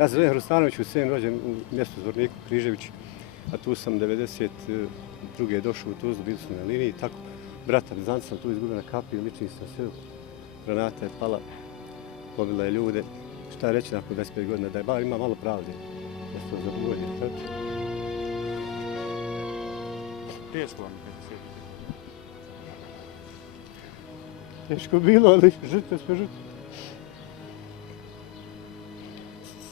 Ja se zovem Hrustanović Husein, rođen u mjestu Zvorniku Križević, a tu sam 92. došao u Tuzlu, bili su na liniji, tako. Brata Bizanca sam tu izgubio na kapiju, lični sam sve, granata je pala, pobila je ljude. Šta reći nakon 25 godina, da je bar ima malo pravde, da se to zadovolji. Teško vam je. Teško bilo, ali žrtve smo žrtve.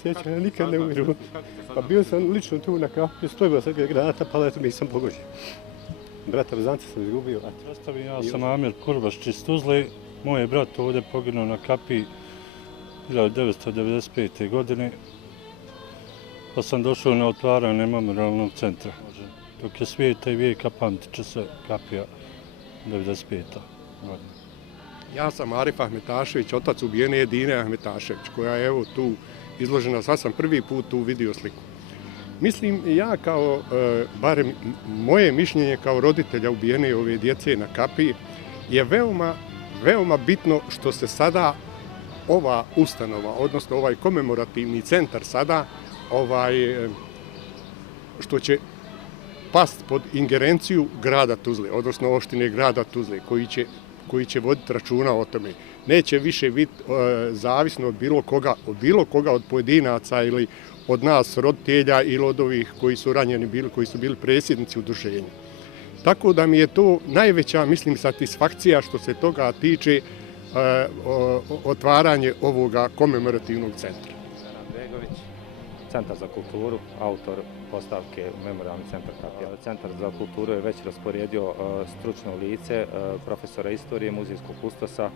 Sjećanja nikad ne umiru. Pa bio sam lično tu na kapiju, stojila sam granata, pala je tu, nisam pogođen. Brata Bizanca sam izgubio. Ja sam Amir Kurbaš iz Tuzle. Moj je brat ovdje poginuo na kapiji 1995. godine. Pa sam došao na otvaranje memorialnog centra. Dok je svijeta i vijeka pamtit će se kapija 95. godina. Ja sam Arif Ahmetašević, otac ubijene Edine Ahmetašević, koja je evo tu izložena. Sad sam prvi put tu vidio sliku. Mislim, ja kao, barem moje mišljenje kao roditelja ubijene ove djece na kapiji, je veoma bitno što se sada ova ustanova, odnosno ovaj komemorativni centar sada, što će past pod ingerenciju grada Tuzle, odnosno opštine grada Tuzle, koji će voditi računa o tome. Neće više biti zavisno od bilo koga, od pojedinaca ili od nas, roditelja ili od ovih koji su ranjeni bili, koji su bili predsjednici udruženja. Tako da mi je to najveća, mislim, satisfakcija što se toga tiče otvaranje ovoga komemorativnog centra. Begović, Centar za kulturu, autor postavke u Memorialni centar kapija. Centar za kulturu je već rasporedio stručno lice, profesora istorije, muzejskog kustosa,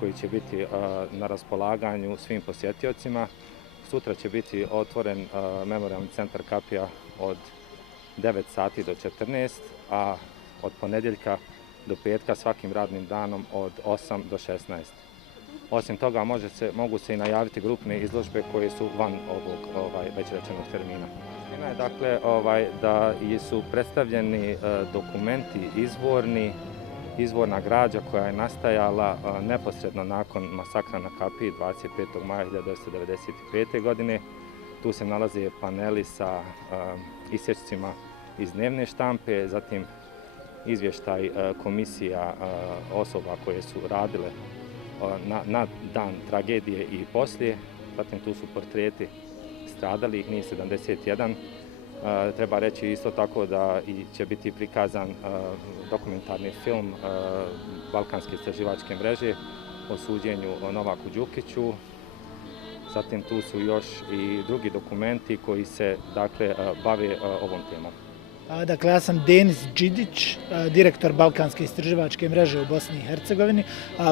koji će biti na raspolaganju svim posjetiocima. Sutra će biti otvoren Memorialni centar kapija od 9 sati do 14, a od ponedjeljka do petka svakim radnim danom od 8 do 16. Osim toga mogu se i najaviti grupne izložbe koje su van ovog već rečenog termina. Dakle, da su predstavljeni dokumenti izvorna građa koja je nastajala neposredno nakon masakra na kapiji 25. maja 1995. godine. Tu se nalaze paneli sa isječcima iz dnevne štampe, zatim izvještaj komisija osoba koje su radile na dan tragedije i poslije. Zatim tu su portreti stradalih, njih 71. Treba reći isto tako da će biti prikazan dokumentarni film Balkanske istraživačke mreže o suđenju Novaku Đukiću. Zatim tu su još i drugi dokumenti koji se bave ovom temom. Dakle, ja sam Denis Đidić, direktor Balkanske istraživačke mreže u Bosni i Hercegovini.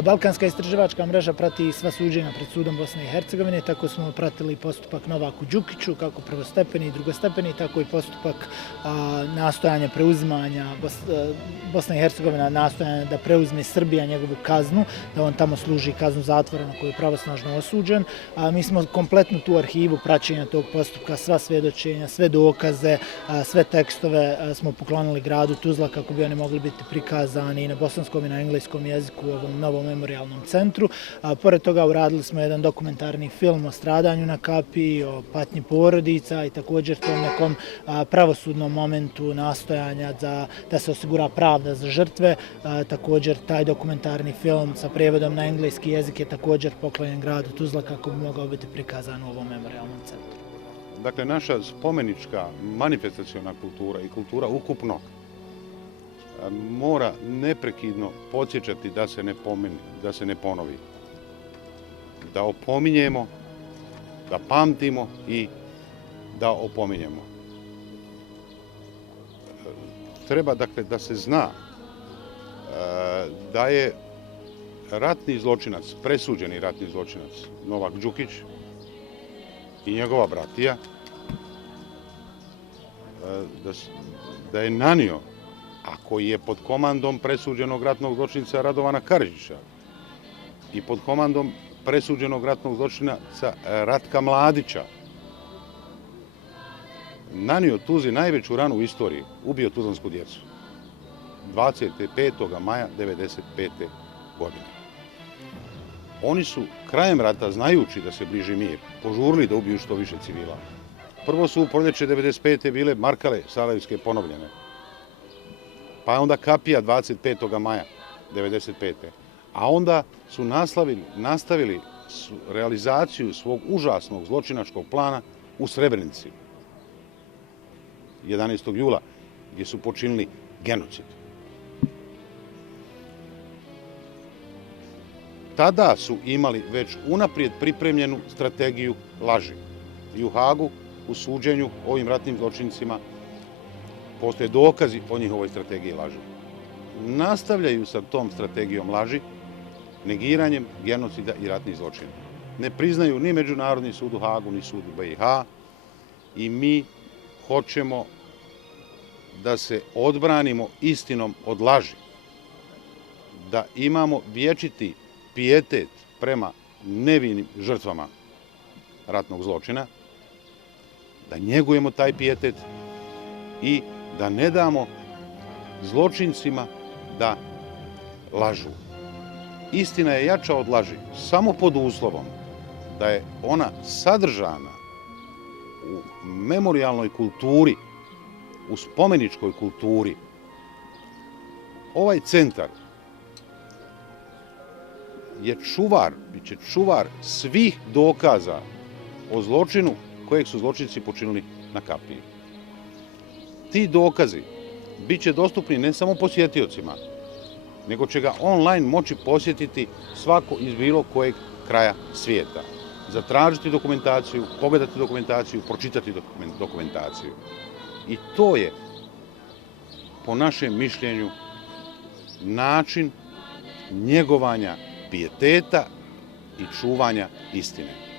Balkanska istraživačka mreža prati sva suđenja pred sudom Bosne i Hercegovine, tako smo pratili postupak Novaku Đukiću, kako prvostepeni i drugostepeni, tako i postupak nastojanja preuzimanja Bosna i Hercegovina, nastojanja da preuzme Srbija njegovu kaznu, da on tamo služi kaznu zatvora na koju je pravosnažno osuđen. Mi smo kompletnu tu arhivu praćenja tog postupka, sva svjedočenja, sve dokaze, sve tekstove smo poklonili gradu Tuzla kako bi oni mogli biti prikazani i na bosanskom i na engleskom jeziku u ovom novom memorialnom centru. Pored toga uradili smo jedan dokumentarni film o stradanju na kapiji, o patnji porodica i također tom nekom pravosudnom momentu nastojanja da se osigura pravda za žrtve. Također taj dokumentarni film sa prijevodom na engleski jezik je također poklonjen gradu Tuzla kako bi mogao biti prikazan u ovom memorialnom centru. Dakle, naša spomenička manifestaciona kultura i kultura ukupno mora neprekidno podsjećati da se ne pomeni, da se ne ponovi. Da opominjemo, da pamtimo i da opominjemo. Treba, dakle, da se zna da je ratni zločinac, presuđeni ratni zločinac Novak Đukić i njegova bratija, da je nanio, a koji je pod komandom presuđenog ratnog zločinca Radovana Karadžića i pod komandom presuđenog ratnog zločinca Ratka Mladića, nanio Tuzli najveću ranu u istoriji, ubio tuzlansku djecu 25. maja 1995. godine. Oni su krajem rata, znajući da se bliži mir, požurili da ubiju što više civila. Prvo su u proljeće 95. bile Markale sarajevske ponovljene, pa onda kapija 25. maja 95. A onda su nastavili realizaciju svog užasnog zločinačkog plana u Srebrenici 11. jula, gdje su počinili genocid. Tada su imali već unaprijed pripremljenu strategiju laži. I u Hagu, u suđenju ovim ratnim zločincima, postoje dokazi o njihovoj strategiji laži. Nastavljaju sa tom strategijom laži, negiranjem genocida i ratnih zločina. Ne priznaju ni Međunarodni sud u Hagu, ni sud u BiH i mi hoćemo da se odbranimo istinom od laži, da imamo vječiti pijetet prema nevinim žrtvama ratnog zločina, da njegujemo taj pijetet i da ne damo zločincima da lažu. Istina je jača od laži samo pod uslovom da je ona sadržana u memorijalnoj kulturi, u spomeničkoj kulturi. Ovaj centar je bit će čuvar svih dokaza o zločinu kojeg su zločinci počinili na kapiji. Ti dokazi bit će dostupni ne samo posjetiocima, nego će ga online moći posjetiti svako iz bilo kojeg kraja svijeta. Zatražiti dokumentaciju, pogledati dokumentaciju, pročitati dokumentaciju. I to je, po našem mišljenju, način njegovanja pijeteta i čuvanja istine.